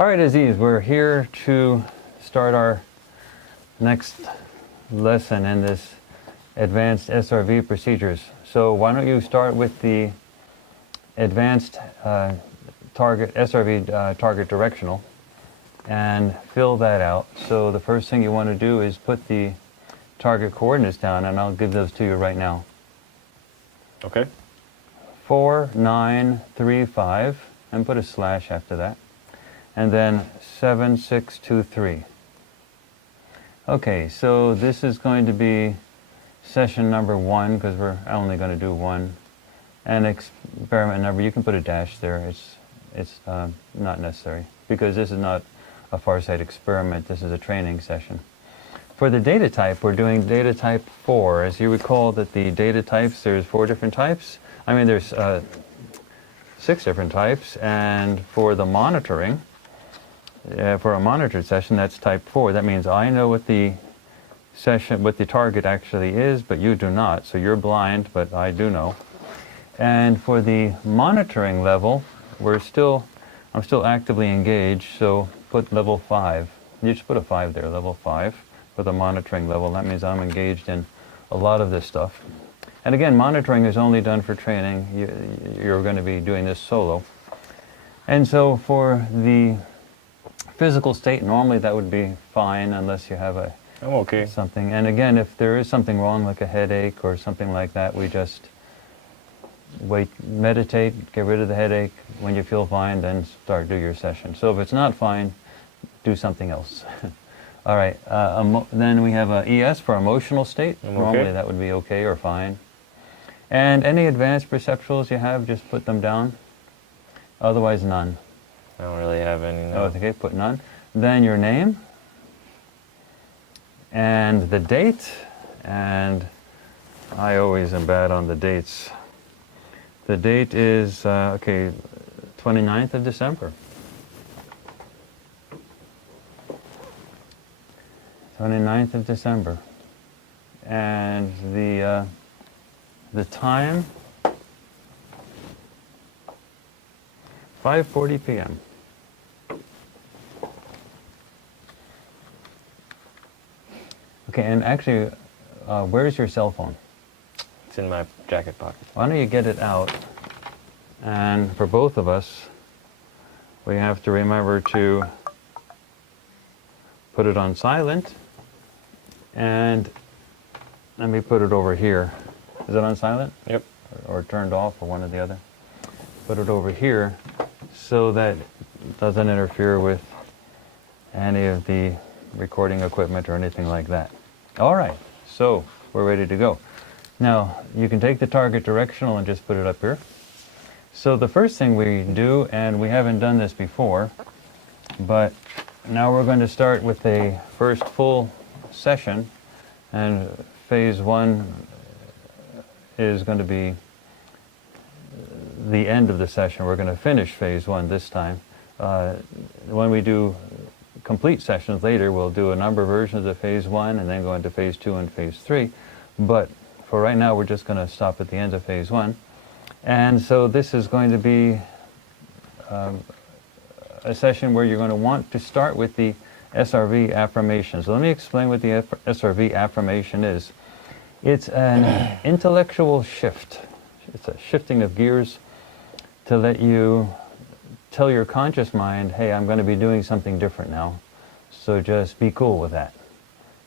All right, Aziz, we're here to start our next lesson in this advanced SRV procedures. So why don't you start with the advanced target SRV target directional and fill that out. So the first thing you want to do is put the target coordinates down, and I'll give those to you right now. Okay. 4, 9, 3, 5, and put a slash after that. And then 7, 6, 2, 3. Okay, so this is going to be session number 1, because we're only going to do 1. And experiment number, you can put a dash there. It's not necessary, because this is not a Farsight experiment. This is a training session. For the data type, we're doing data type 4. As you recall that the data types, there's 4 different types. I mean, there's 6 different types. And for the monitoring, for a monitored session, that's type 4. That means I know what the session, what the target actually is, but you do not. So you're blind, but I do know. And for the monitoring level, I'm still actively engaged, so put level 5. You just put a 5 there, level 5 for the monitoring level. That means I'm engaged in a lot of this stuff. And again, monitoring is only done for training. You're going to be doing this solo. And so for the physical state, normally that would be fine unless you have I'm okay. something. And again, if there is something wrong, like a headache or something like that, we just wait, meditate, get rid of the headache. When you feel fine, then do your session. So if it's not fine, do something else. All right, then we have a ES for emotional state. Normally that would be okay or fine. And any advanced perceptuals you have, just put them down. Otherwise, none. I don't really have any. No. Oh, okay, put none. Then your name and the date. And I always am bad on the dates. The date is, 29th of December. 29th of December. And the time, 5:40 p.m. Okay, and actually, where's your cell phone? It's in my jacket pocket. Why don't you get it out? And for both of us, we have to remember to put it on silent. And let me put it over here. Is it on silent? Yep. Or turned off, or one or the other. Put it over here so that it doesn't interfere with any of the recording equipment or anything like that. All right, so we're ready to go. Now, you can take the target directional and just put it up here. So the first thing we do, and we haven't done this before, but now we're going to start with a first full session, and phase 1 is going to be the end of the session. We're going to finish phase 1 this time. When we do complete sessions later, we'll do a number of versions of phase 1 and then go into phase 2 and phase 3. But for right now, we're just going to stop at the end of phase 1. And so this is going to be a session where you're going to want to start with the SRV affirmation. So let me explain what the SRV affirmation is. It's an intellectual shift. It's a shifting of gears to let you tell your conscious mind, hey, I'm going to be doing something different now. So just be cool with that.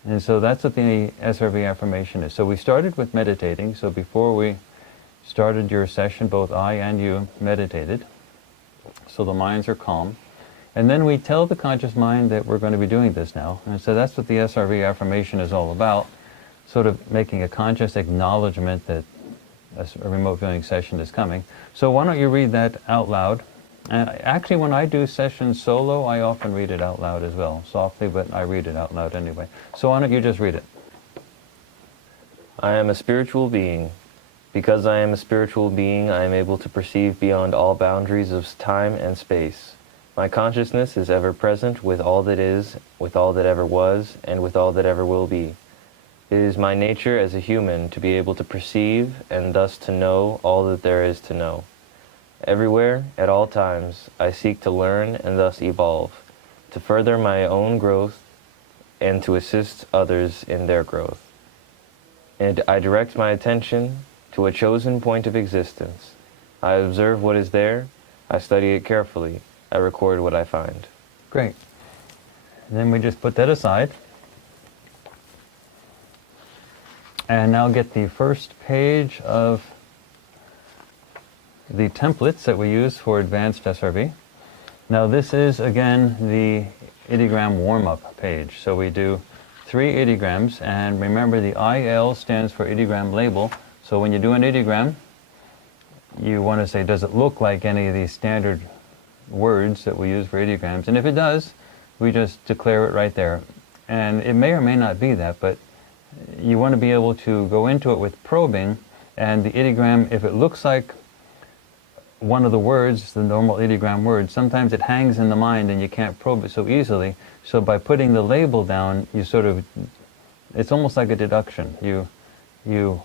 And so that's what the SRV affirmation is. So we started with meditating. So before we started your session, both I and you meditated. So the minds are calm. And then we tell the conscious mind that we're going to be doing this now. And so that's what the SRV affirmation is all about, sort of making a conscious acknowledgement that a remote viewing session is coming. So why don't you read that out loud? And actually, when I do sessions solo, I often read it out loud as well, softly, but I read it out loud anyway. So why don't you just read it? I am a spiritual being. Because I am a spiritual being, I am able to perceive beyond all boundaries of time and space. My consciousness is ever present with all that is, with all that ever was, and with all that ever will be. It is my nature as a human to be able to perceive and thus to know all that there is to know. Everywhere, at all times, I seek to learn and thus evolve. to further my own growth and to assist others in their growth. And I direct my attention to a chosen point of existence. I observe what is there, I study it carefully, I record what I find. Great. And then we just put that aside. And now get the first page of the templates that we use for advanced SRV. Now this is, again, the ideogram warm-up page. So we do 3 ideograms, and remember the IL stands for ideogram label. So when you do an ideogram, you want to say, does it look like any of these standard words that we use for ideograms? And if it does, we just declare it right there. And it may or may not be that, but you want to be able to go into it with probing, and the ideogram, if it looks like one of the words, the normal ideogram word, sometimes it hangs in the mind and you can't probe it so easily. So by putting the label down, you sort of, it's almost like a deduction. You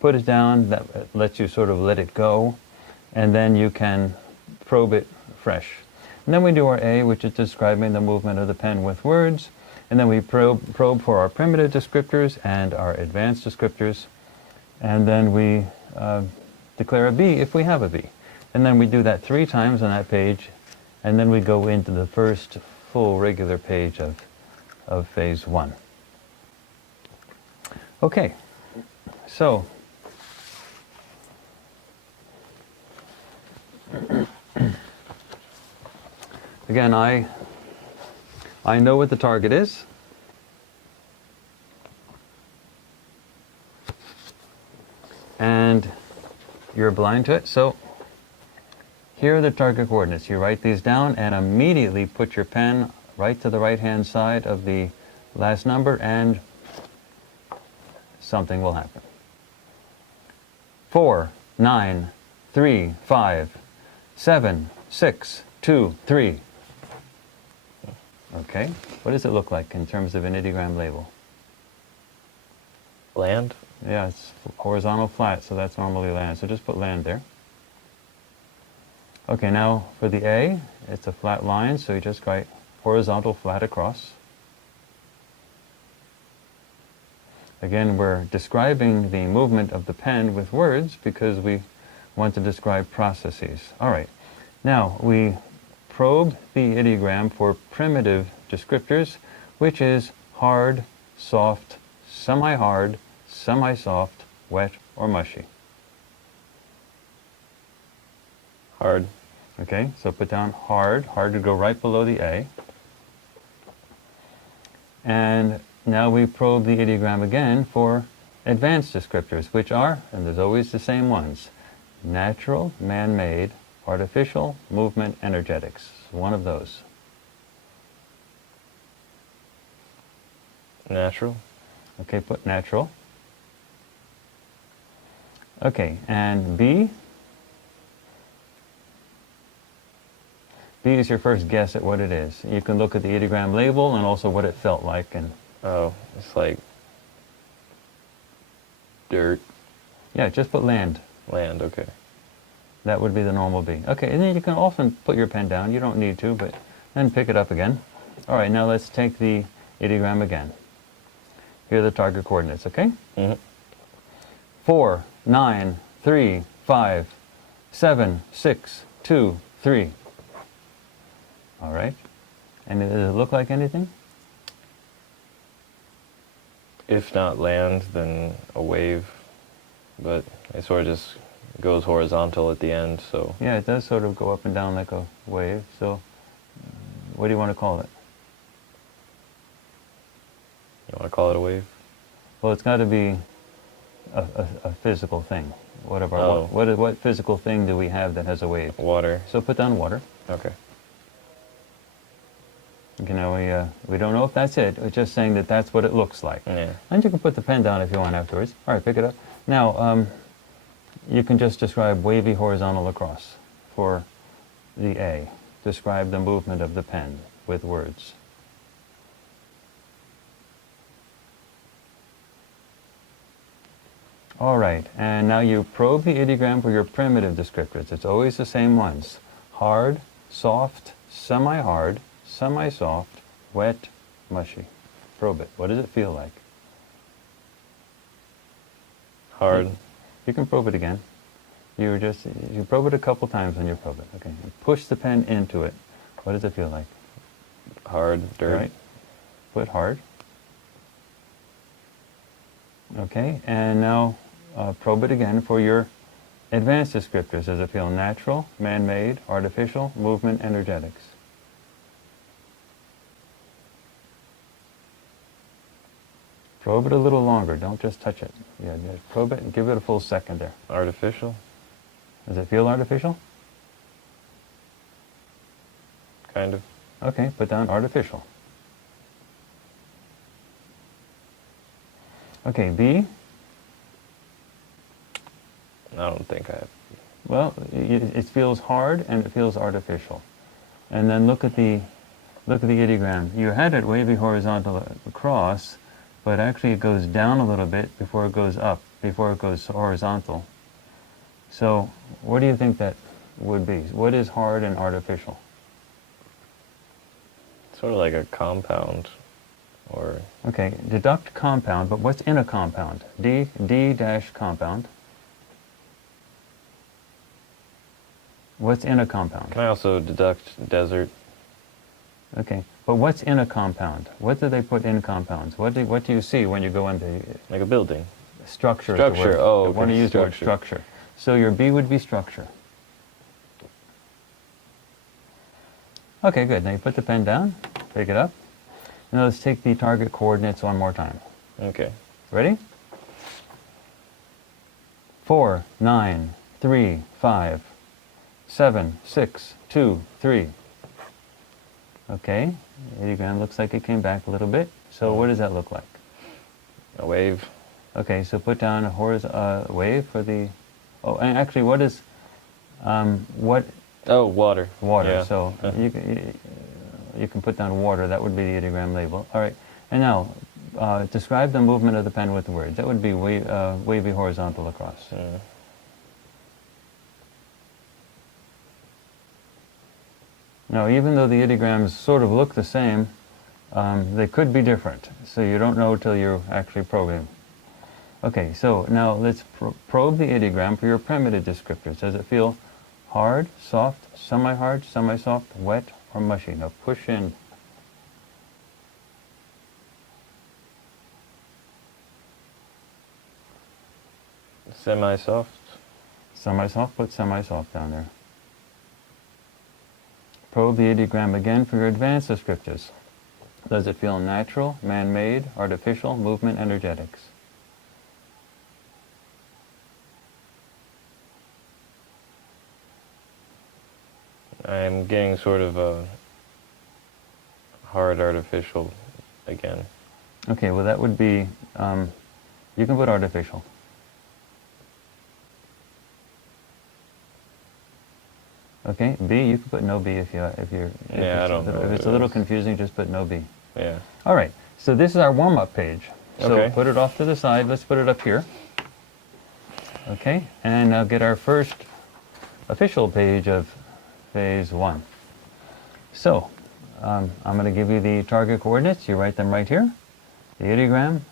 put it down, that lets you sort of let it go, and then you can probe it fresh. And then we do our A, which is describing the movement of the pen with words. And then we probe for our primitive descriptors and our advanced descriptors. And then we declare a B if we have a B. And then we do that 3 times on that page. And then we go into the first full regular page of phase 1. Okay, so again, I know what the target is. And you're blind to it. So here are the target coordinates. You write these down and immediately put your pen right to the right-hand side of the last number, and something will happen. 4, 9, 3, 5, 7, 6, 2, 3. Okay, what does it look like in terms of an ideogram label? Land? Yeah, it's horizontal flat, so that's normally land. So just put land there. Okay, now for the A, it's a flat line, so you just write horizontal flat across. Again, we're describing the movement of the pen with words because we want to describe processes. All right, now we probe the ideogram for primitive descriptors, which is hard, soft, semi-hard, semi-soft, wet, or mushy. Hard. Okay, so put down hard. Hard to go right below the A. And now we probe the ideogram again for advanced descriptors, which are, and there's always the same ones, natural, man-made, artificial, movement, energetics. One of those. Natural. Okay, put natural. Okay, and B? B is your first guess at what it is. You can look at the ideogram label and also what it felt like. And oh, it's like dirt. Yeah, just put land. Land, okay. That would be the normal B. Okay, and then you can often put your pen down. You don't need to, but then pick it up again. All right, now let's take the ideogram again. Here are the target coordinates, okay? Mm-hmm. 4, 9, 3, 5, 7, 6, 2, 3. All right. And does it look like anything? If not land, then a wave. But it sort of just goes horizontal at the end, so... Yeah, it does sort of go up and down like a wave. So what do you want to call it? You want to call it a wave? Well, it's got to be a physical thing. Oh. What physical thing do we have that has a wave? Water. So put down water. Okay. You know, we don't know if that's it. We're just saying that that's what it looks like. Yeah. And you can put the pen down if you want afterwards. All right, pick it up. Now, you can just describe wavy horizontal across for the A. Describe the movement of the pen with words. All right, and now you probe the ideogram for your primitive descriptors. It's always the same ones. Hard, soft, semi-hard, semi-soft, wet, mushy. Probe it. What does it feel like? Hard. You can probe it again. You probe it a couple times when you probe it. Okay. And push the pen into it. What does it feel like? Hard. Dirt. Right. Put hard. Okay. And now probe it again for your advanced descriptors. Does it feel natural, man-made, artificial, movement, energetics? Probe it a little longer. Don't just touch it. Yeah, just probe it and give it a full second there. Artificial. Does it feel artificial? Kind of. Okay, put down artificial. Okay, B. I don't think I have. Well, it feels hard and it feels artificial. And then look at the ideogram. You had it wavy horizontal across, but actually it goes down a little bit before it goes up, before it goes horizontal. So what do you think that would be? What is hard and artificial? Sort of like a compound, or Okay, deduct compound, but what's in a compound? D dash compound. What's in a compound? can I also deduct desert? Okay, but what's in a compound? What do they put in compounds? What do you see when you go into Like a building. structure? is the Structure, word. oh, I want to okay, use the word structure. structure. So your B would be structure. Okay, good. Now you put the pen down, pick it up. Now let's take the target coordinates one more time. Okay. Ready? 4, 9, 3, 5, 7, 6, 2, 3. Okay, ideogram looks like it came back a little bit. So what does that look like? A wave. Okay, so put down a horizontal wave for the. Oh, and actually, what is what Oh, water. water? Yeah. So you can put down water. That would be the ideogram label. All right, and now describe the movement of the pen with the words. That would be wavy horizontal across. Yeah. Now, even though the ideograms sort of look the same, they could be different. So you don't know till you're actually probing. Okay, so now let's probe the ideogram for your primitive descriptors. Does it feel hard, soft, semi-hard, semi-soft, wet, or mushy? Now push in. Semi-soft. Semi-soft, put semi-soft down there. Probe the ideogram again for your advanced descriptors. Does it feel natural, man-made, artificial, movement, energetics? I'm getting sort of a hard artificial again. Okay, well that would be, you can put artificial. Okay, B, you can put no B if you're Yeah, I don't know if what it's it a little is. confusing, just put no B. Yeah. All right, so this is our warm-up page. So Okay. put it off to the side. Let's put it up here. Okay, and now get our first official page of phase 1. So I'm going to give you the target coordinates. You write them right here, the ideogram,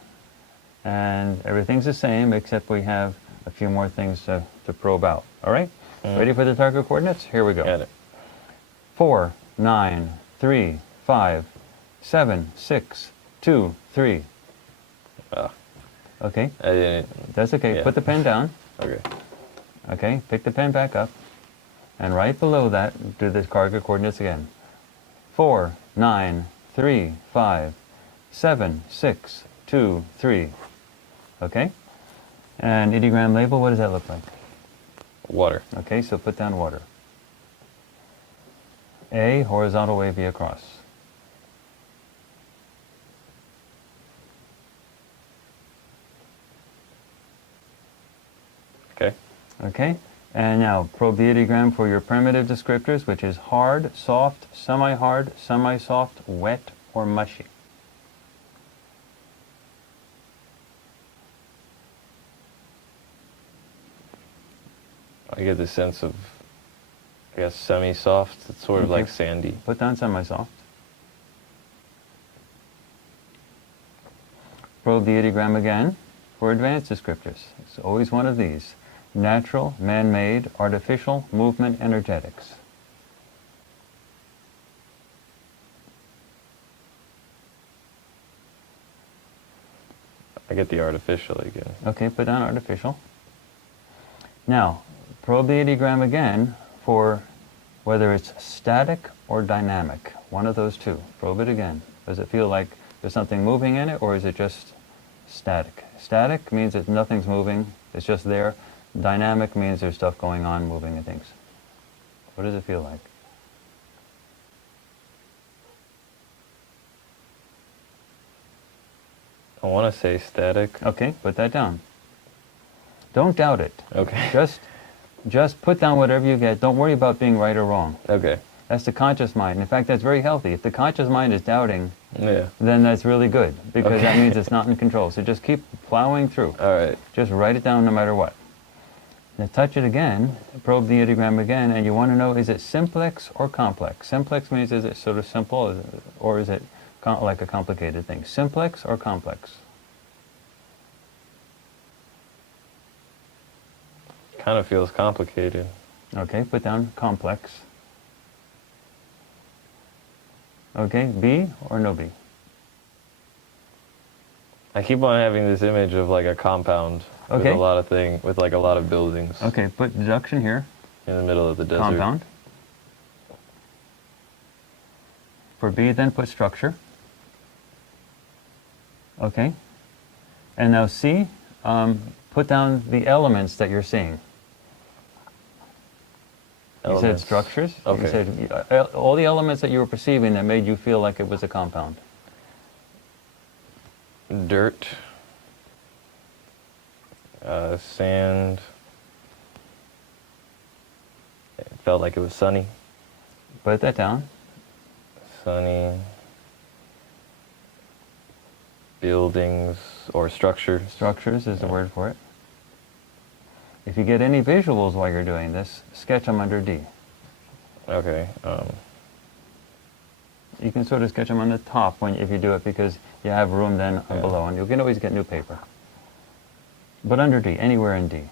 and everything's the same except we have a few more things to probe out. All right? Ready for the target coordinates? Here we go. Got it. 4, 9, 3, 5, 7, 6, 2, 3. Ah, Okay, I didn't. that's okay. Yeah. Put the pen down. Okay. Okay, pick the pen back up. And right below that, do the target coordinates again. 4, 9, 3, 5, 7, 6, 2, 3. Okay? And ideogram label, what does that look like? Water. Okay, so put down water. A, horizontal wavy across. Okay. Okay, and now probe the ideogram for your primitive descriptors, which is hard, soft, semi-hard, semi-soft, wet, or mushy. I get the sense of, I guess, semi-soft. It's sort of Okay. like sandy. Put down semi-soft. probe the ideogram again for advanced descriptors. It's always one of these. Natural, man-made, artificial, movement, energetics. I get the artificial again. Okay, put down artificial. Now, probe the ideogram again for whether it's static or dynamic. One of those two. Probe it again. Does it feel like there's something moving in it, or is it just static? Static means that nothing's moving, it's just there. Dynamic means there's stuff going on, moving and things. What does it feel like? I want to say static. Okay, put that down. Don't doubt it. Okay. Just put down whatever you get. Don't worry about being right or wrong. Okay. That's the conscious mind. In fact, that's very healthy. If the conscious mind is doubting, Yeah. then that's really good, because Okay. that means it's not in control. So just keep plowing through. All right. Just write it down no matter what. Now touch it again, probe the ideogram again, and you want to know, is it simplex or complex? Simplex means, is it sort of simple, or is it like a complicated thing? Simplex or complex? Kind of feels complicated. Okay, put down complex. Okay, B or no B? I keep on having this image of like a compound Okay. with a lot of with like a lot of buildings Okay, put deduction here. in the middle of the desert. Compound. For B, then put structure. Okay. And now C, put down the elements that you're seeing. You said Elements. structures. Okay. You said all the elements that you were perceiving that made you feel like it was a compound. Dirt. Sand. It felt like it was sunny. Put that down. Sunny. Buildings or structures. Structures is the word for it. If you get any visuals while you're doing this, sketch them under D. Okay. You can sort of sketch them on the top if you do it, because you have room then Yeah. below, and you can always get new paper. But under D, anywhere in D.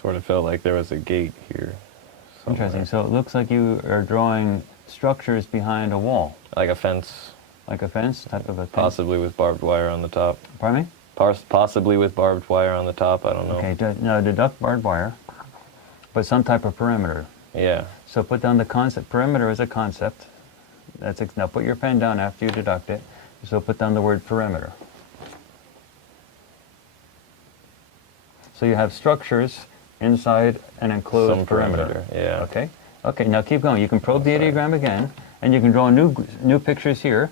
Sort of felt like there was a gate here. somewhere. Interesting. So it looks like you are drawing structures behind a wall, Like a fence, like a fence type of a thing. possibly with barbed wire on the top. Pardon me? Possibly with barbed wire on the top, I don't know. Okay, now deduct barbed wire, but some type of perimeter. Yeah. So put down the concept. Perimeter is a concept. Now put your pen down after you deduct it. So put down the word perimeter. So you have structures inside an enclosed Some perimeter. yeah. Okay. Okay. Now keep going. You can probe the ideogram again, and you can draw new pictures here.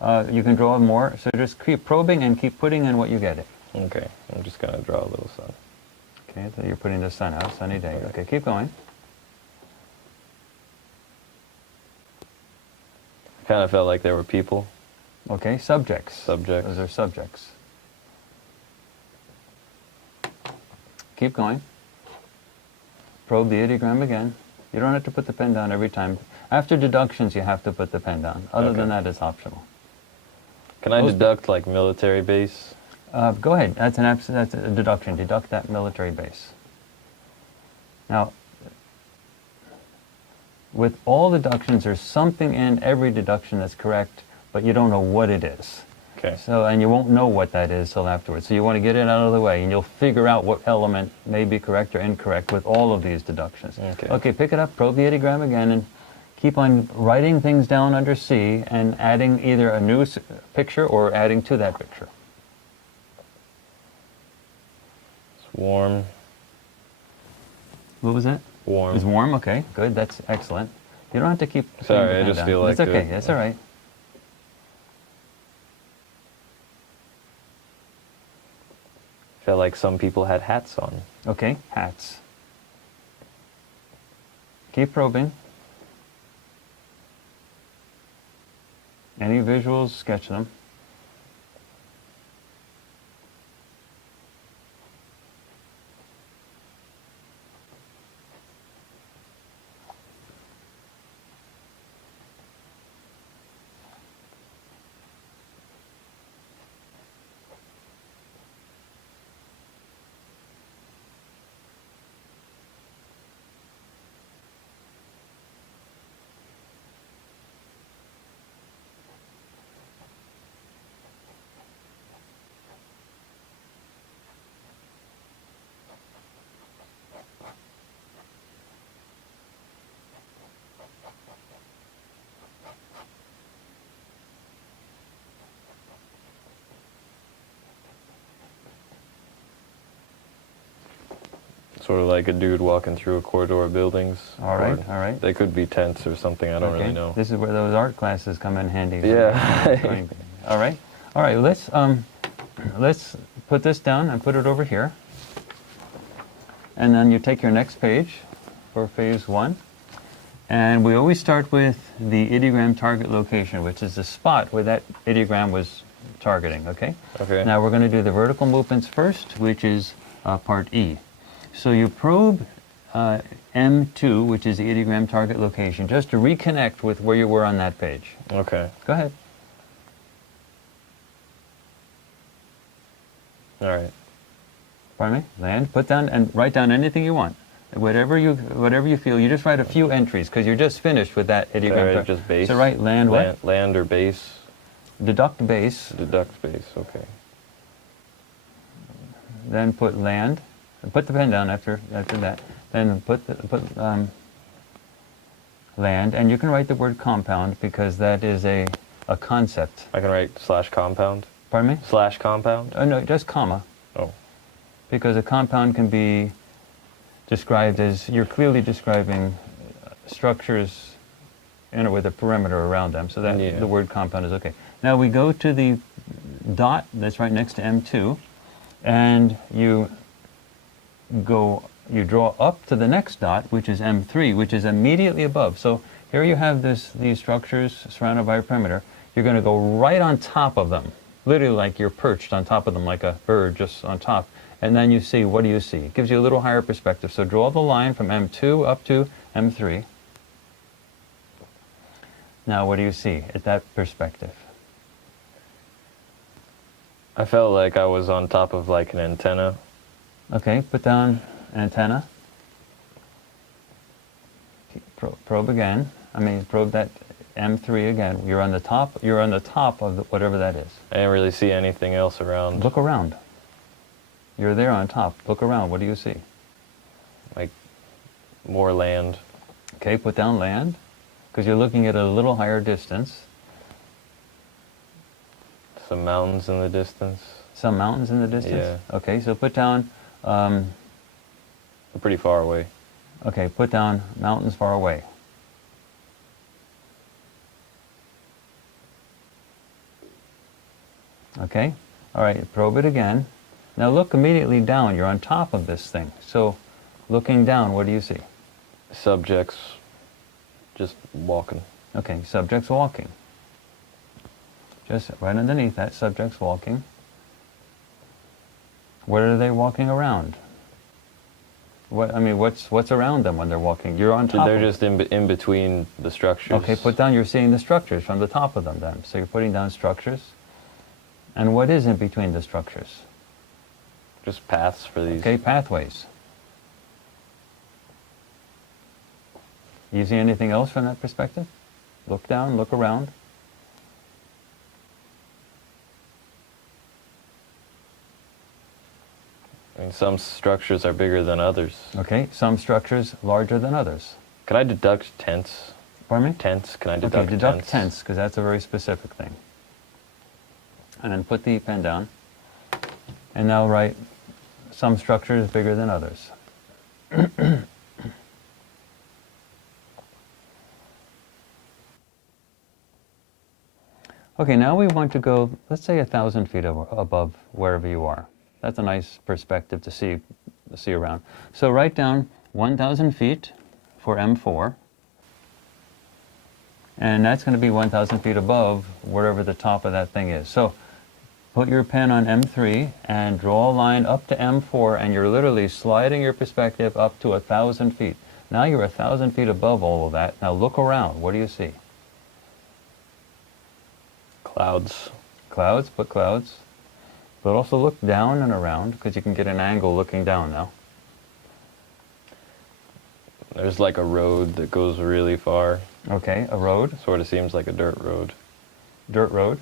You can draw more. So just keep probing and keep putting in what you get. Okay, I'm just going to draw a little sun. Okay. So you're putting the sun out. Sunny day. Okay. Keep going. Kind of felt like there were people. Okay. Subjects. Subjects. Those are subjects. Keep going. Probe the ideogram again. You don't have to put the pen down every time. After deductions, you have to put the pen down. Other than that, it's optional. Can I deduct like military base? Go ahead. That's a deduction. Deduct that military base. Now, with all deductions, there's something in every deduction that's correct, but you don't know what it is. Okay. So, and you won't know what that is till afterwards. So you want to get it out of the way, and you'll figure out what element may be correct or incorrect with all of these deductions. Okay. Okay, pick it up, probe the ideogram again, and keep on writing things down under C and adding either a new picture or adding to that picture. It's warm. What was that? Warm. It's warm? Okay, good. That's excellent. You don't have to keep... Sorry, putting the I pen just down. feel like That's okay. it. That's all right. Felt like some people had hats on. Okay, hats. Keep probing. Any visuals, sketch them. Sort of like a dude walking through a corridor of buildings. All right, Or all right. They could be tents or something, I don't really know. This is where those art classes come in handy. Yeah. All right. All right, let's put this down and put it over here. And then you take your next page for phase 1. And we always start with the ideogram target location, which is the spot where that ideogram was targeting, okay? Okay. Now we're going to do the vertical movements first, which is part E. So you probe M2, which is the ideogram target location, just to reconnect with where you were on that page. Okay. Go ahead. All right. Pardon me? Land, put down, and write down anything you want. Whatever you feel, you just write a few entries, because you're just finished with that ideogram. Right, just base. So write land what? Land or base. Deduct base. Deduct base, okay. Then put land. Put the pen down after that. Then put land, and you can write the word compound because that is a concept. I can write /compound. Pardon me? /compound? No, just comma. Oh. Because a compound can be described as, you're clearly describing structures, with a perimeter around them, so that the word compound is okay. Now we go to the dot that's right next to M2, and you draw up to the next dot, which is M3, which is immediately above. So here you have these structures surrounded by a perimeter. You're going to go right on top of them, literally like you're perched on top of them like a bird just on top. And then you see, what do you see? It gives you a little higher perspective. So draw the line from M2 up to M3. Now what do you see at that perspective? I felt like I was on top of like an antenna. Okay, put down antenna. Probe again. Probe that M3 again. You're on the top of whatever that is. I didn't really see anything else around. Look around. You're there on top. Look around. What do you see? Like more land. Okay, put down land, because you're looking at a little higher distance. Some mountains in the distance. Some mountains in the distance? Yeah. Okay, so put down... pretty far away. Okay, put down mountains far away. Okay, all right, probe it again. Now look immediately down. You're on top of this thing. So looking down, what do you see? Subjects just walking. Okay, subjects walking. Just right underneath that, subjects walking. What are they walking around? What's around them when they're walking? You're on top. They're just in between the structures. Okay, put down, you're seeing the structures from the top of them then. So you're putting down structures. And what is in between the structures? Just paths for these. Okay, pathways. You see anything else from that perspective? Look down, look around. Some structures are bigger than others. Okay, some structures larger than others. Can I deduct tents? Pardon me? Tents, can I deduct tents? Okay, deduct tents, because that's a very specific thing. And then put the pen down. And now write some structures bigger than others. Okay, now we want to go, let's say 1,000 feet above wherever you are. That's a nice perspective to see around. So write down 1,000 feet for M4. And that's going to be 1,000 feet above wherever the top of that thing is. So put your pen on M3 and draw a line up to M4, and you're literally sliding your perspective up to 1,000 feet. Now you're 1,000 feet above all of that. Now look around. What do you see? Clouds. Clouds, put clouds. But also look down and around, because you can get an angle looking down now. There's like a road that goes really far. Okay, a road. Sort of seems like a dirt road. Dirt road.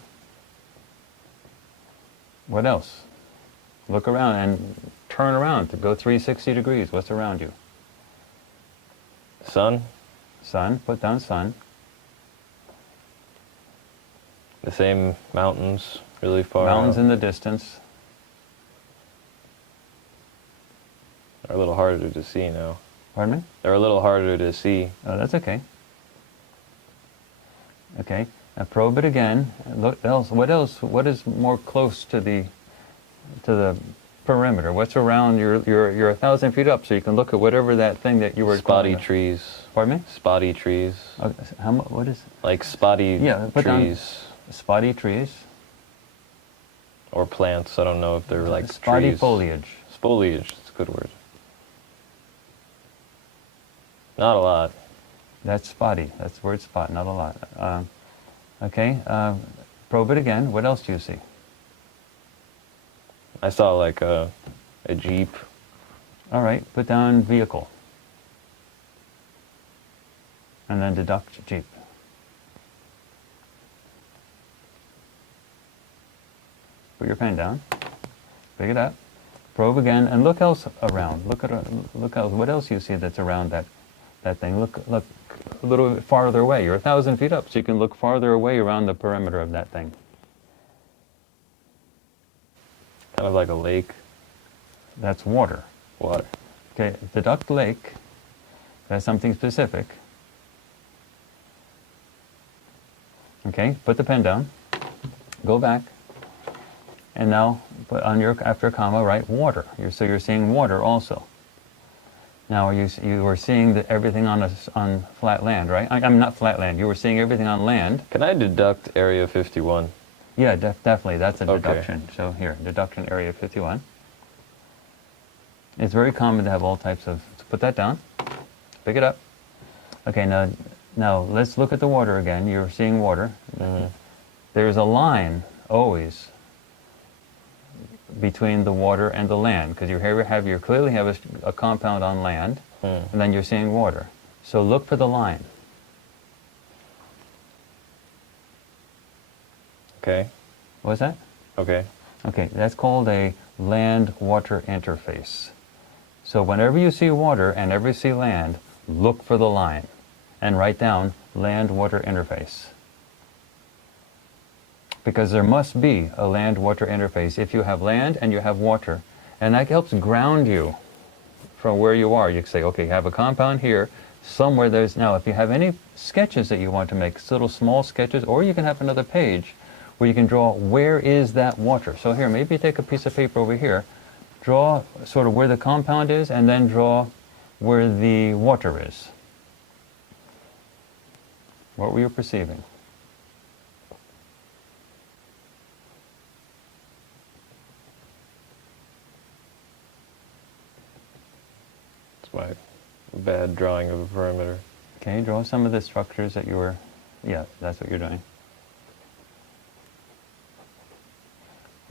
What else? Look around and turn around to go 360 degrees. What's around you? Sun. Sun. Put down sun. The same mountains, really far. Mountains out. in the distance. They're a little harder to see now. Pardon me? They're a little harder to see. Oh, that's okay. Okay. Now probe it again. Look else. What else? What is more close to the perimeter? What's around? You're 1,000 feet up, so you can look at whatever that thing that you were. Spotty trees. Pardon me? Spotty trees. Okay. What is? Like spotty put down trees. Spotty trees. Or plants. I don't know if they're like spotty trees. foliage. Foliage. That's a good word. Not a lot. That's spotty. That's the word spot, not a lot. Okay, probe it again. What else do you see? I saw like a Jeep. All right, put down vehicle. And then deduct Jeep. Put your pen down. Pick it up. Probe again, and look else around. Look else. What else you see that's around that thing? Look a little bit farther away. You're 1,000 feet up, so you can look farther away around the perimeter of that thing. Kind of like a lake. That's water. Water. Okay, deduct lake. That's something specific. Okay, put the pen down. Go back. And now, put on after a comma, write water. So you're seeing water also. Now you were seeing everything on flat land, right? I'm not flat land. You were seeing everything on land. Can I deduct Area 51? Yeah, definitely. That's a Okay. deduction. So here, deduction Area 51. It's very common to have all types of. So put that down. Pick it up. Okay, now let's look at the water again. You're seeing water. Mm-hmm. There's a line always between the water and the land, because you clearly have a compound on land, and then you're seeing water. So look for the line. Okay. What's that? Okay. Okay, that's called a land-water interface. So whenever you see water and ever see land, look for the line and write down land-water interface. Because there must be a land-water interface if you have land and you have water. And that helps ground you from where you are. You can say, okay, you have a compound here, somewhere there's... Now, if you have any sketches that you want to make, little small sketches, or you can have another page where you can draw where is that water. So here, maybe take a piece of paper over here, draw sort of where the compound is, and then draw where the water is. What were you perceiving? My bad drawing of a perimeter. Okay, draw some of the structures that you were... Yeah, that's what you're doing.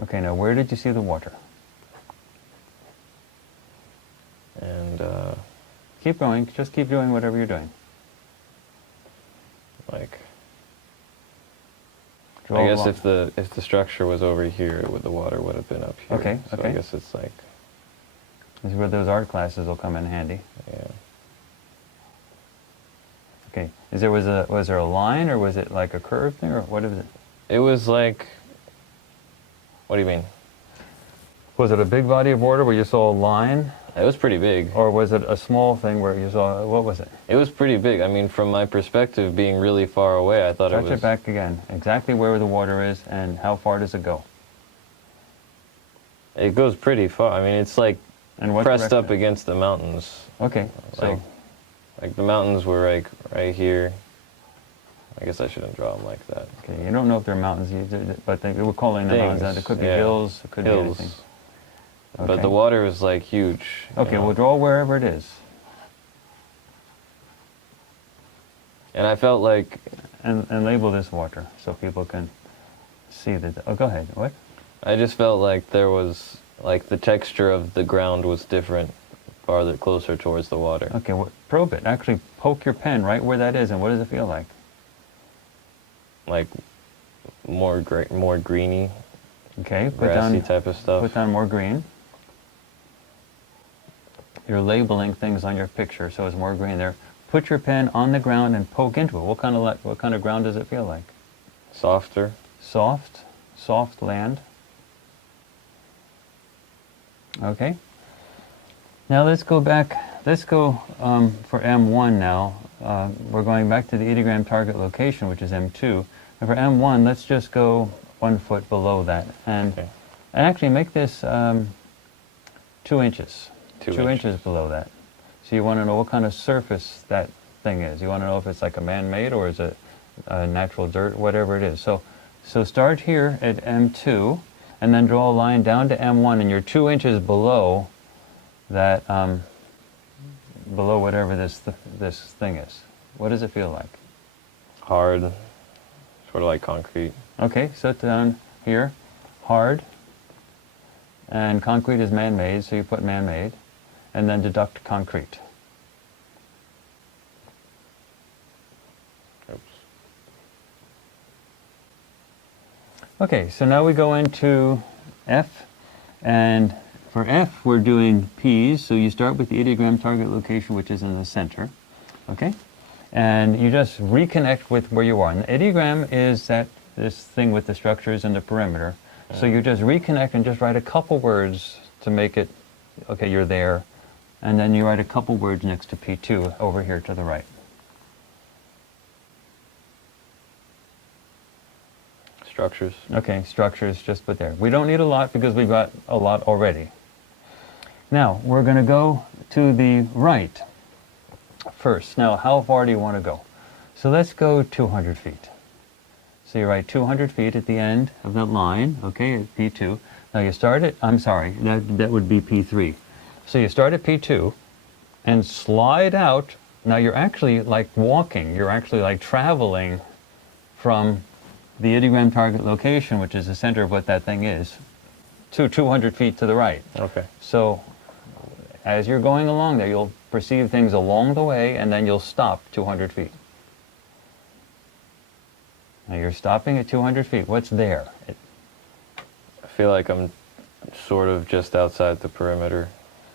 Okay, now where did you see the water? And Keep going. Just keep doing whatever you're doing. like, Draw I guess along. if the structure was over here, the water would have been up here. Okay, So okay. I guess it's like, This is where those art classes will come in handy. yeah. Okay. Was there a line, or was it like a curve thing, or what is it? It was like, what do you mean? Was it a big body of water where you saw a line, It was pretty big. or was it a small thing where you saw, what was it? It was pretty big. I mean, from my perspective, being really far away, I thought Touch it was... it back again. Exactly where the water is and how far does it go? It goes pretty far. I mean, it's like And what pressed up direction? against the mountains. Okay, so Like the mountains were like right here. I guess I shouldn't draw them like that. okay, you don't know if they're mountains, but we're calling them mountains. Things, It could be yeah. hills, it could be Hills. anything. But Okay. the water was like huge. you Okay, know? we'll draw wherever it is. And I felt like And label this water so people can see that. Oh, go ahead. What? I just felt like there was like the texture of the ground was different, farther closer towards the water. Okay, probe it. Actually, poke your pen right where that is, and what does it feel like? Like more greeny, Okay, put grassy down, type of stuff. put down more green. You're labeling things on your picture, so it's more green there. Put your pen on the ground and poke into it. What kind of ground does it feel like? Softer. Soft land. Okay. Now let's go back. Let's go for M1 now. We're going back to the ideogram target location, which is M2. And for M1, let's just go 1 foot below that, and Okay. actually make this 2 inches. 2 inches below that. So you want to know what kind of surface that thing is. You want to know if it's like a man-made or is it natural dirt, whatever it is. So start here at M2, and then draw a line down to M1, and you're 2 inches below that, below whatever this thing is. What does it feel like? Hard. Sort of like concrete. Okay, so down here, hard, and concrete is man-made, so you put man-made, and then deduct concrete. Oops. Okay, so now we go into F, and for F we're doing P's, so you start with the ideogram target location, which is in the center, okay? And you just reconnect with where you are. And the ideogram is this thing with the structures and the perimeter. So you just reconnect and just write a couple words to make it, okay, you're there. And then you write a couple words next to P2 over here to the right. Structures. Okay, structures, just put there. We don't need a lot because we've got a lot already. Now, we're going to go to the right first. Now, how far do you want to go? So let's go 200 feet. So you write 200 feet at the end of that line, okay, at P2. Now you start at, I'm sorry, that would be P3. So you start at P2 and slide out. Now you're actually like walking, you're actually like traveling from the ideogram target location, which is the center of what that thing is, to 200 feet to the right. Okay. So as you're going along there, you'll perceive things along the way, and then you'll stop 200 feet. Now you're stopping at 200 feet. What's there? I feel like I'm sort of just outside the perimeter.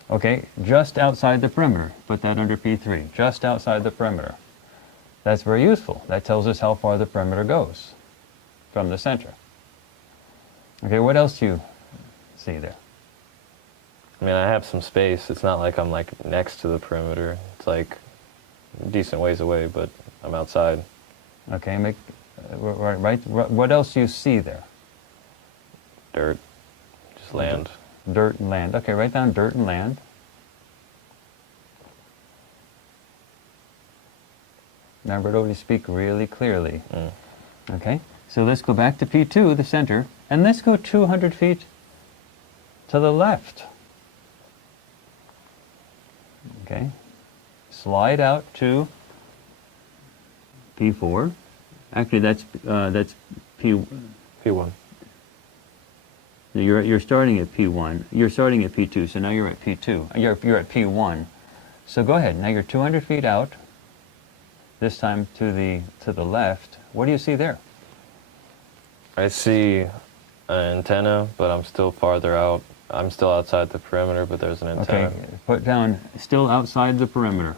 Okay, just outside the perimeter. Put that under P3. Just outside the perimeter. That's very useful. That tells us how far the perimeter goes from the center. Okay, what else do you see there? I mean, I have some space. It's not like I'm like next to the perimeter. It's like a decent ways away, but I'm outside. Okay, right. What else do you see there? Dirt. Just land. Dirt and land. Okay, write down dirt and land. Remember to always speak really clearly. Okay, so let's go back to P2, the center, and let's go 200 feet to the left. Okay, slide out to P4. Actually, that's P. P1. You're starting at P1. You're starting at P2, so now you're at P2. You're at P1. So go ahead. Now you're 200 feet out. This time to the left. What do you see there? I see an antenna, but I'm still farther out. I'm still outside the perimeter, but there's an antenna. Okay, put down still outside the perimeter.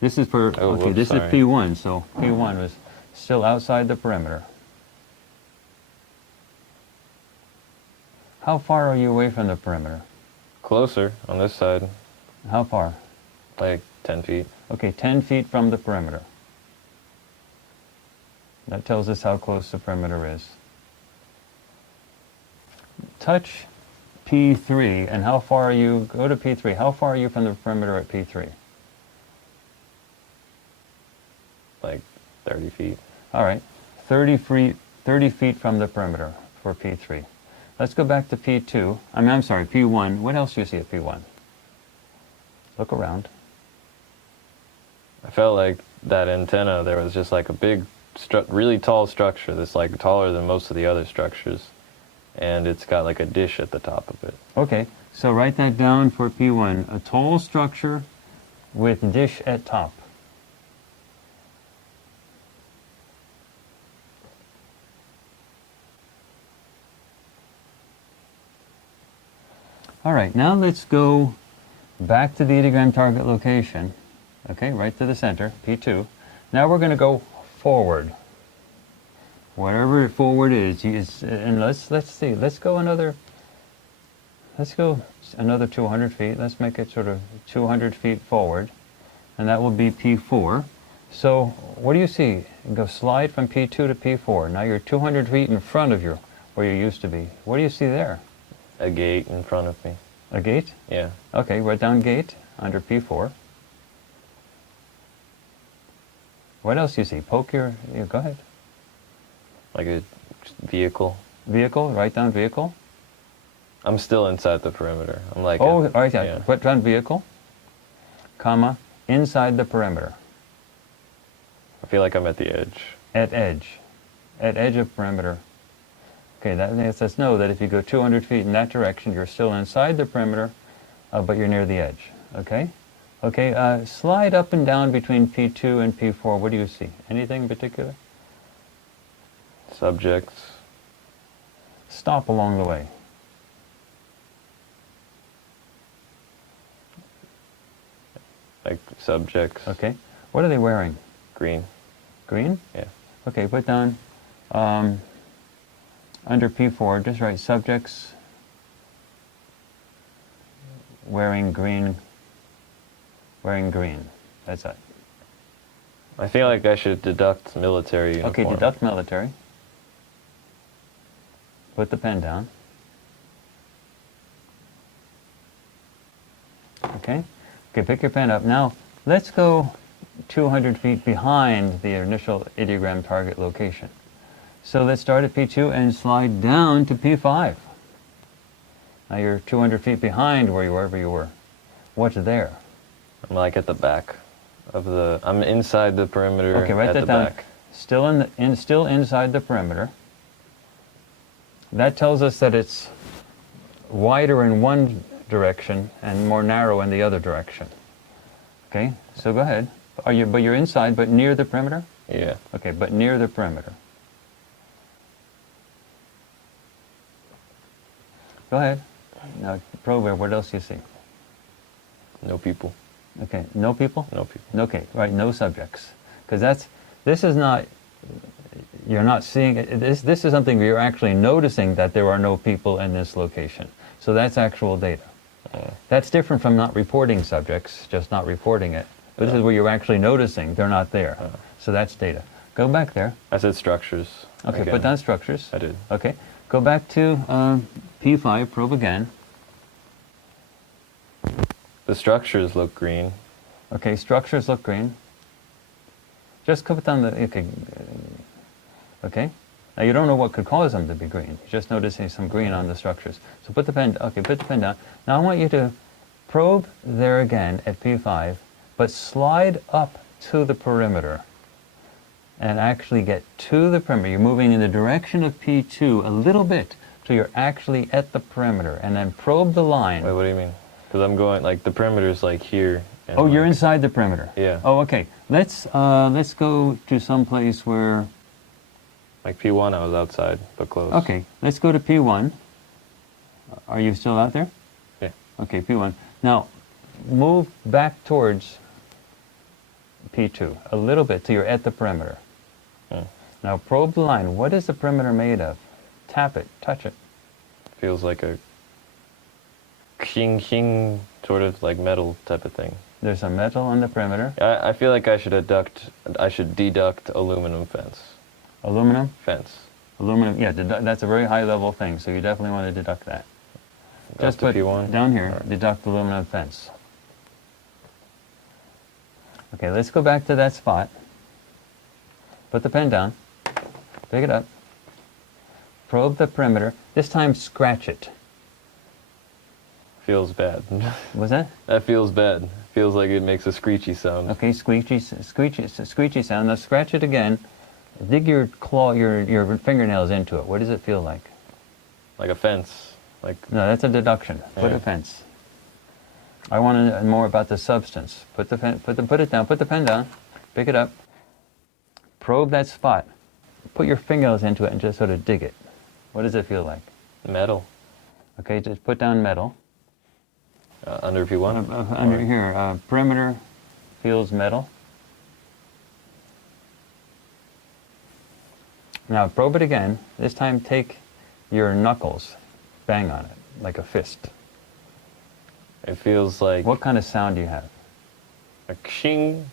This is for, Oh, okay, whoops, this sorry. is P1, so P1 was still outside the perimeter. How far are you away from the perimeter? Closer on this side, How far? like 10 feet. Okay, 10 feet from the perimeter. That tells us how close the perimeter is. Touch P3, and how far are you, go to P3, how far are you from the perimeter at P3? Like 30 feet. All right, 30 feet from the perimeter for P3. Let's go back to P2. I'm sorry, P1. What else do you see at P1? Look around. I felt like that antenna, there was just like a big, really tall structure that's like taller than most of the other structures. And it's got like a dish at the top of it. Okay, so write that down for P1. A tall structure with dish at top. All right, now let's go back to the ideogram target location. Okay, right to the center, P2. Now we're going to go forward. Wherever forward is, and let's see. Let's go another 200 feet. Let's make it sort of 200 feet forward, and that will be P4. So what do you see? Go slide from P2 to P4. Now you're 200 feet in front of where you used to be. What do you see there? A gate in front of me. A gate? Yeah. Okay, write down gate under P4. What else do you see? Go ahead. Like a vehicle. Vehicle, write down vehicle. I'm still inside the perimeter. I'm like... Oh, all right, yeah. Put down vehicle, comma, inside the perimeter. I feel like I'm at the edge. At edge of perimeter. Okay, that lets us know that if you go 200 feet in that direction, you're still inside the perimeter, but you're near the edge, okay? Okay, slide up and down between P2 and P4. What do you see? Anything in particular? Subjects. Stop along the way. Like subjects. Okay. What are they wearing? Green. Green? Yeah. Okay, put down under P4, just write subjects wearing green. Wearing green. That's it. I feel like I should deduct military uniform. Okay, deduct military. Put the pen down. Okay? Okay, pick your pen up. Now, let's go 200 feet behind the initial ideogram target location. So let's start at P2 and slide down to P5. Now you're 200 feet behind wherever you were. What's there? I'm like at the back of the... I'm inside the perimeter. Okay, write at that the down. back. Still inside the perimeter. That tells us that it's wider in one direction and more narrow in the other direction. Okay, so go ahead. But you're inside, but near the perimeter? Yeah. Okay, but near the perimeter. Go ahead. Now, probe, what else do you see? No people. Okay, no people? No people. Okay, right, no subjects. Because this is not, you're not seeing, this is something where you're actually noticing that there are no people in this location. So that's actual data. That's different from not reporting subjects, just not reporting it. But this is where you're actually noticing they're not there. So that's data. Go back there. I said structures. Okay, again. put down structures. I did. Okay, go back to P5, probe again. The structures look green. Okay, structures look green. Just put down the, okay. Now you don't know what could cause them to be green. You're just noticing some green on the structures. So put the pen, okay, put the pen down. Now I want you to probe there again at P5, but slide up to the perimeter and actually get to the perimeter. You're moving in the direction of P2 a little bit till you're actually at the perimeter, and then probe the line. Wait, what do you mean? Because I'm going, like, the perimeter's like here. And Oh, you're like, inside the perimeter? Yeah. Oh, okay. Let's go to some place where... Like P1, I was outside, but close. Okay, let's go to P1. Are you still out there? Yeah. Okay, P1. Now, move back towards P2 a little bit till you're at the perimeter. Now, probe the line. What is the perimeter made of? Tap it, touch it. Feels like a king sort of like metal type of thing. There's some metal on the perimeter. I feel like I should deduct aluminum fence. Aluminum? Fence. Aluminum, yeah, that's a very high level thing, so you definitely want to deduct that. Just to put P1? down here, All right. deduct aluminum fence. Okay, let's go back to that spot. Put the pen down. Pick it up. Probe the perimeter. This time scratch it. Feels bad. Was that? That feels bad. Feels like it makes a screechy sound. Okay, squeechy sound. Now scratch it again. Dig your claw, your fingernails into it. What does it feel like? Like a fence. Like No, that's a deduction. Put Yeah. a fence. I want to know more about the substance. Put it down. Put the pen down. Pick it up. Probe that spot. Put your fingernails into it and just sort of dig it. What does it feel like? metal. Okay, just put down metal. Under P1? Under here, perimeter feels metal. Now probe it again. This time take your knuckles, bang on it like a fist. It feels like What kind of sound do you have? a shing,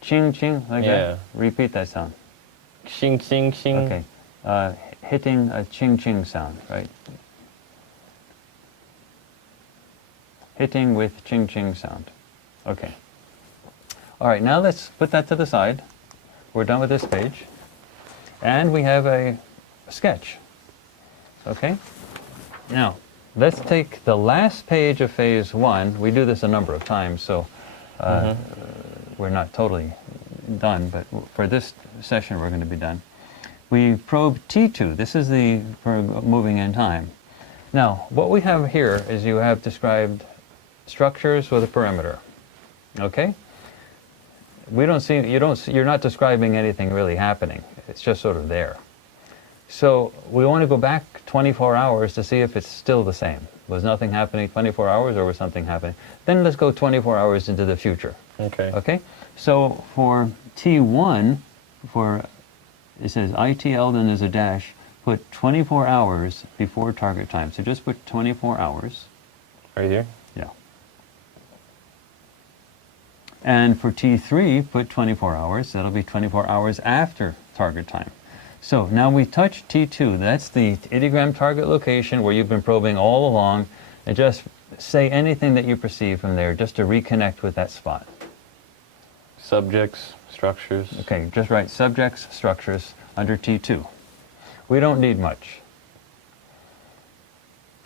Ching ching, like Yeah. that? Repeat that sound. shing, shing, shing. Okay. Hitting a ching ching sound, right? Hitting with ching ching sound. Okay. All right, now let's put that to the side. We're done with this page. And we have a sketch. Okay? Now, let's take the last page of phase 1. We do this a number of times, so we're not totally done, but for this session we're going to be done. We probe T2. This is the for moving in time. Now, what we have here is you have described structures with a perimeter. Okay? You're not describing anything really happening. It's just sort of there. So we want to go back 24 hours to see if it's still the same. Was nothing happening 24 hours or was something happening? Then let's go 24 hours into the future. Okay. Okay? So for T1, it says ITL, then there's a dash, put 24 hours before target time. So just put 24 hours. Right here? Yeah. And for T3, put 24 hours. That'll be 24 hours after target time. So now we touch T2. That's the ideogram target location where you've been probing all along. And just say anything that you perceive from there just to reconnect with that spot. Subjects, structures. Okay, just write subjects, structures under T2. We don't need much.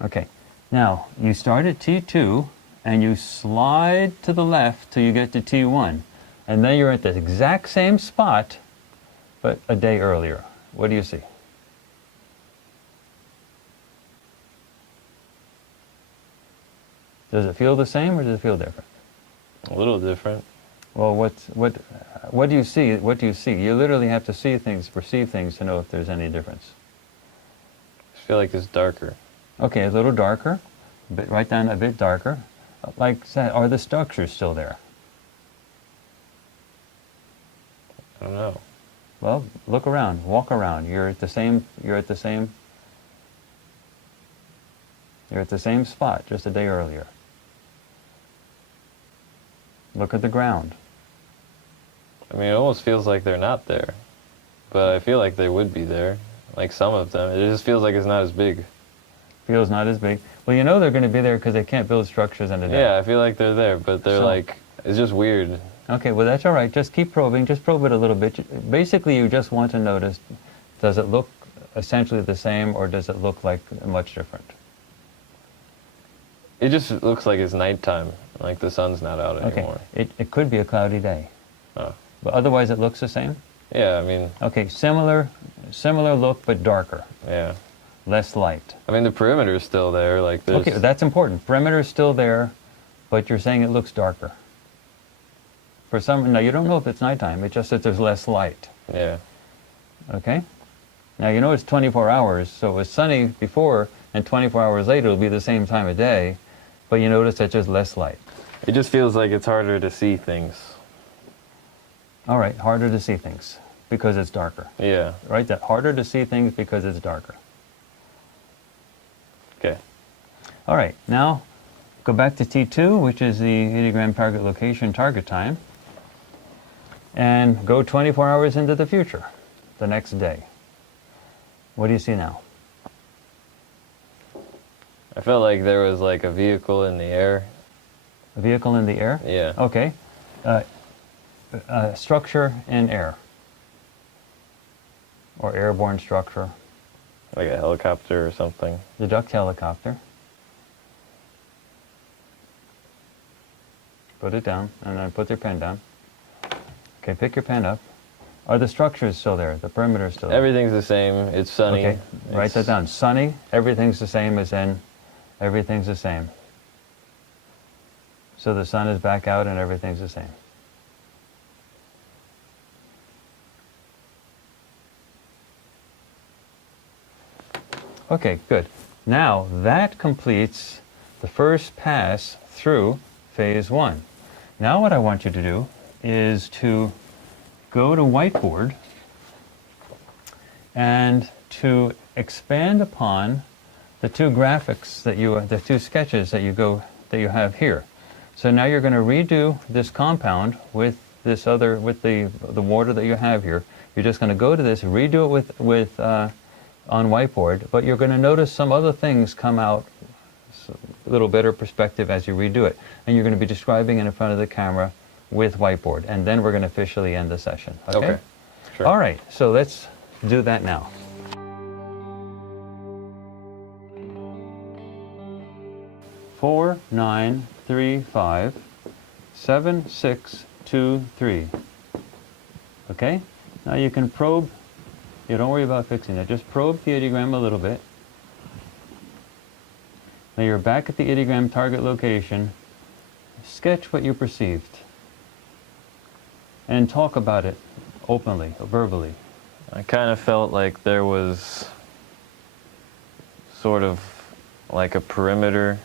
Okay, now you start at T2 and you slide to the left till you get to T1. And then you're at the exact same spot, but a day earlier. What do you see? Does it feel the same or does it feel different? A little different. Well, what do you see? What do you see? You literally have to see things, perceive things to know if there's any difference. I feel like it's darker. Okay, a little darker. Write down a bit darker. Like, are the structures still there? I don't know. Well, look around, walk around. You're at the same spot just a day earlier. Look at the ground. I mean, it almost feels like they're not there. But I feel like they would be there. Like some of them. It just feels like it's not as big. Feels not as big. Well, you know they're going to be there because they can't build structures in a day. Yeah, I feel like they're there, but they're like, it's just weird. Okay, well that's all right. Just keep probing. Just probe it a little bit. Basically, you just want to notice, does it look essentially the same or does it look like much different? It just looks like it's nighttime. Like the sun's not out Okay, anymore. it could be a cloudy day. Oh. But otherwise it looks the same? Yeah, I mean, Okay, similar look but darker, yeah. less light. I mean, the perimeter is still there. Like there's... Okay, that's important. Perimeter is still there, but you're saying it looks darker. For some, now you don't know if it's nighttime, it's just that there's less light. Yeah. Okay? Now you know it's 24 hours, so it's sunny before, and 24 hours later it'll be the same time of day, but you notice that there's less light. It just feels like it's harder to see things. All right, harder to see things because it's darker. Yeah. Right? That harder to see things because it's darker. Okay. All right, now go back to T2, which is the ideogram target location target time, and go 24 hours into the future, the next day. What do you see now? I felt like there was like a vehicle in the air. A vehicle in the air? Yeah. Okay. Structure in air. Or airborne structure. Like a helicopter or something. Deduct helicopter. Put it down, and then put your pen down. Okay, pick your pen up. Are the structures still there? The perimeter is still there? Everything's the same. It's sunny. Okay, write that down. Sunny, everything's the same as in everything's the same. So the sun is back out and everything's the same. Okay, good. Now that completes the first pass through phase 1. Now what I want you to do is to go to whiteboard and to expand upon the two graphics that the two sketches that you have here. So now you're going to redo this compound with this other, with the water that you have here. You're just going to go to this, redo it on whiteboard, but you're going to notice some other things come out a little better perspective as you redo it. And you're going to be describing it in front of the camera with whiteboard. And then we're going to officially end the session. Okay? Sure. All right, so let's do that now. Four, 9, 3, 5, 7, 6, 2, 3. Okay? Now you can probe. You don't worry about fixing it. Just probe the ideogram a little bit. Now you're back at the ideogram target location. Sketch what you perceived. And talk about it openly, verbally. I kind of felt like there was sort of like a perimeter.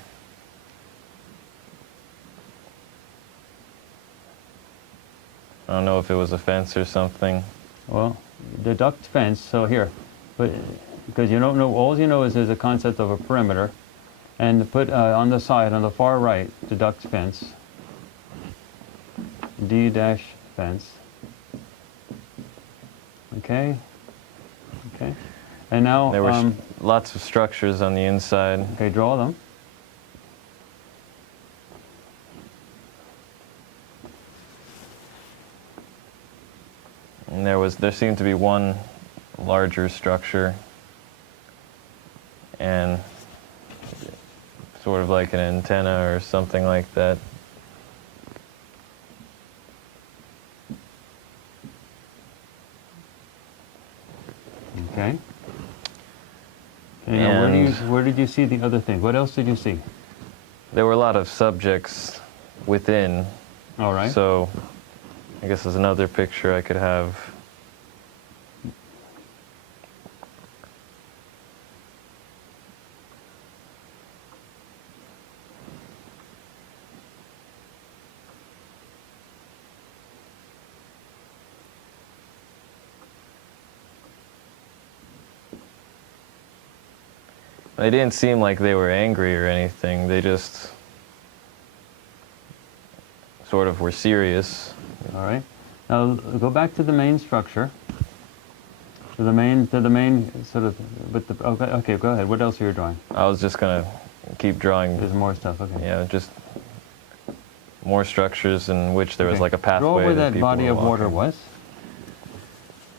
I don't know if it was a fence or something. Well, deduct fence, so here, but because you don't know, all you know is there's a concept of a perimeter, and put on the side, on the far right, deduct fence, D-dash fence. Okay, okay, and now There were lots of structures on the inside. okay, draw them. And there seemed to be one larger structure, and sort of like an antenna or something like that. Okay. Now where did you see the other thing? What else did you see? There were a lot of subjects within. All right. So I guess there's another picture I could have. They didn't seem like they were angry or anything. They just sort of were serious. All right. Now go back to the main structure. To the main sort of. But okay, go ahead. What else are you drawing? I was just gonna keep drawing. There's more stuff. Okay. Yeah, just more structures in which there was Okay. like a pathway. Draw where that that people body were of water walking. was.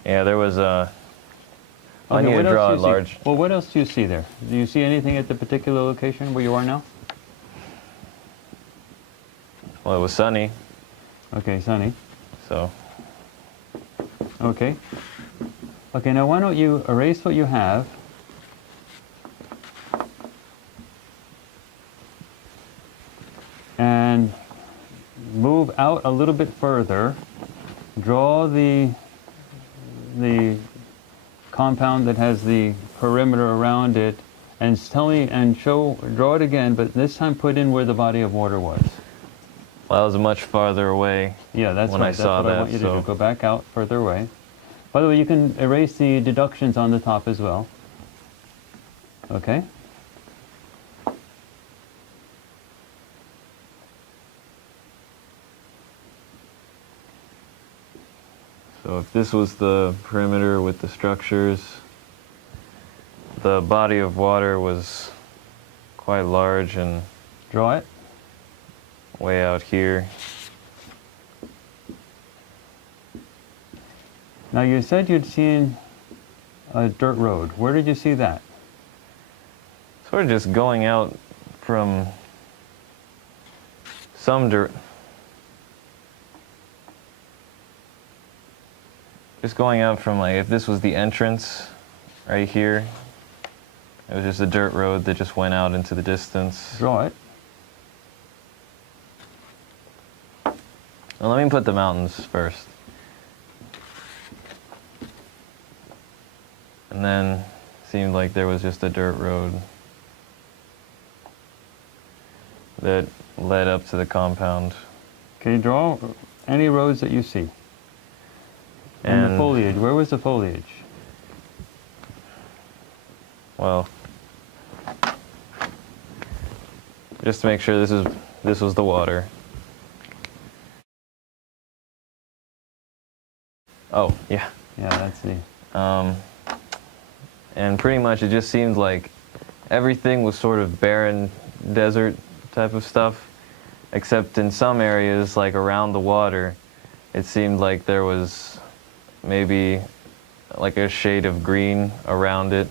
Yeah, there was a. I Okay, need to what else draw do a you see? large. Well, what else do you see there? Do you see anything at the particular location where you are now? Well, it was sunny, Okay, sunny. so. Okay. Okay, now why don't you erase what you have. And move out a little bit further. Draw the compound that has the perimeter around it, and tell me and draw it again, but this time put in where the body of water was. Well, I was much farther away. Yeah, that's when right. I That's saw what I that, want you to so- do. Go back out further away. By the way, you can erase the deductions on the top as well. Okay? So if this was the perimeter with the structures, the body of water was quite large and Draw it. way out here. Now you said you'd seen a dirt road. Where did you see that? Sort of just going out from some dirt. Just going out from, like, if this was the entrance right here, it was just a dirt road that just went out into the distance. Draw it. Well, let me put the mountains first. And then seemed like there was just a dirt road that led up to the compound. Can you draw any roads that you see? And the foliage, where was the foliage? Well, just to make sure this was the water. Oh, yeah. Yeah, that's the... And pretty much it just seemed like everything was sort of barren desert type of stuff, except in some areas, like around the water, it seemed like there was maybe like a shade of green around it,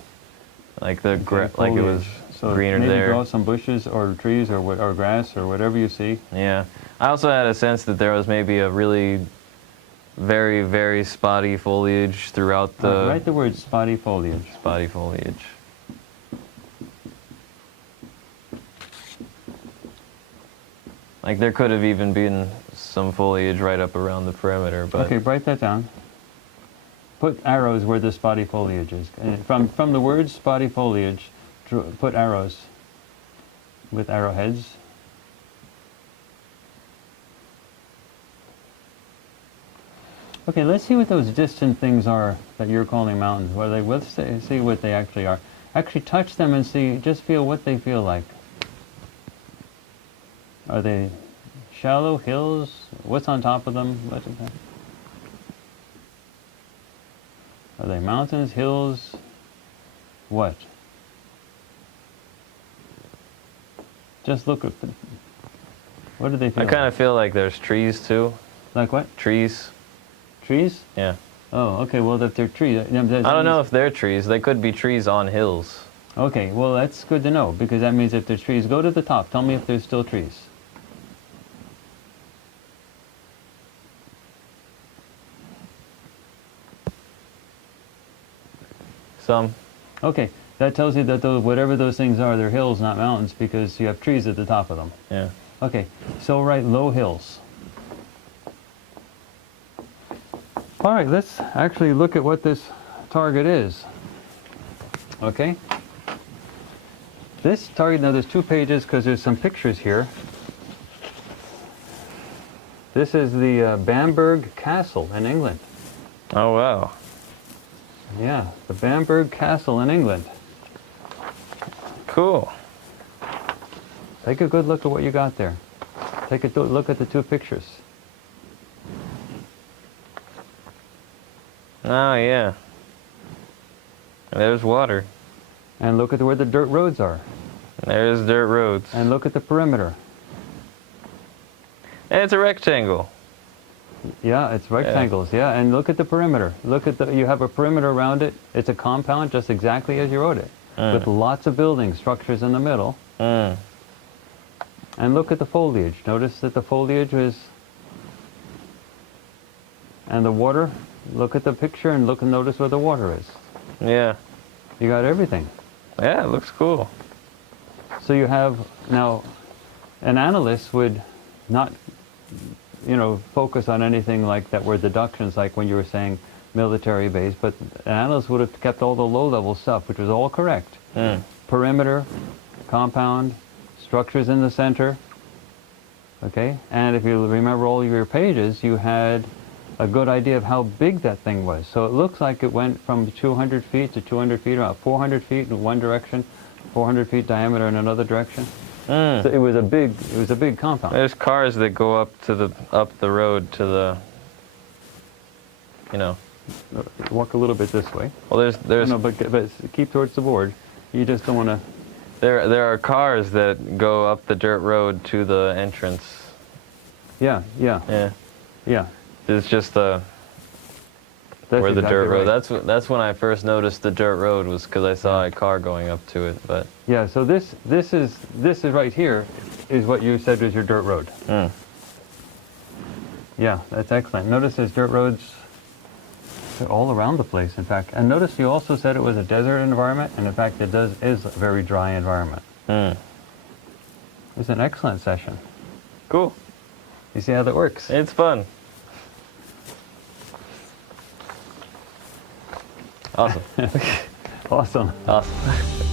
like the like it was so greener maybe there. Draw some bushes or trees or grass or whatever you see. Yeah, I also had a sense that there was maybe a really very, very spotty foliage throughout the... Write the word spotty foliage. Spotty foliage. Like there could have even been some foliage right up around the perimeter, but... Okay, write that down. Put arrows where the spotty foliage is. From the word spotty foliage, put arrows with arrowheads. Okay, let's see what those distant things are that you're calling mountains. What are they? Let's see what they actually are. Actually touch them and see, just feel what they feel like. Are they shallow hills? What's on top of them? Are they mountains, hills? What? Just look at them. What do they feel I kind of feel like there's trees too. Like what? Trees. Trees? Yeah. Oh, okay, well if they're trees... I don't know if they're trees. They could be trees on hills. Okay, well that's good to know, because that means if there's trees, go to the top. Tell me if there's still trees. Some. Okay, that tells you that whatever those things are, they're hills, not mountains, because you have trees at the top of them. Yeah. Okay, so write low hills. All right, let's actually look at what this target is. Okay? This target, now there's 2 pages because there's some pictures here. This is the Bamberg Castle in England. Oh, wow. Yeah, the Bamberg Castle in England. Cool. Take a good look at what you got there. Take a look at the 2 pictures. Oh, yeah. There's water. And look at where the dirt roads are. There's dirt roads. And look at the perimeter. And it's a rectangle. Yeah, it's rectangles, yeah. And look at the perimeter. Look at you have a perimeter around it. It's a compound just exactly as you wrote it. With lots of building structures in the middle. And look at the foliage. Notice that the foliage is... And the water. Look at the picture and look and notice where the water is. Yeah. You got everything. Yeah, it looks cool. So you have, now, an analyst would not, focus on anything like that were deductions, like when you were saying military base, but an analyst would have kept all the low-level stuff, which was all correct. Perimeter, compound, structures in the center, okay? And if you remember all your pages, you had a good idea of how big that thing was. So it looks like it went from 200 feet to 200 feet, about 400 feet in one direction, 400 feet diameter in another direction. So it was a big compound. There's cars that go up the road to the, Walk a little bit this way. Well, there's. No, but keep towards the board. You just don't want to. There are cars that go up the dirt road to the entrance. Yeah, yeah, Yeah. yeah. It's just the That's where the exactly dirt road. right. That's when I first noticed the dirt road, was because I saw a car going up to it. But Yeah, so this is right here is what you said was your dirt road. Yeah, that's excellent. Notice there's dirt roads, they're all around the place, in fact. And notice you also said it was a desert environment, and in fact it is a very dry environment. It's an excellent session. cool. You see how that works? It's fun. Awesome. Awesome. Awesome.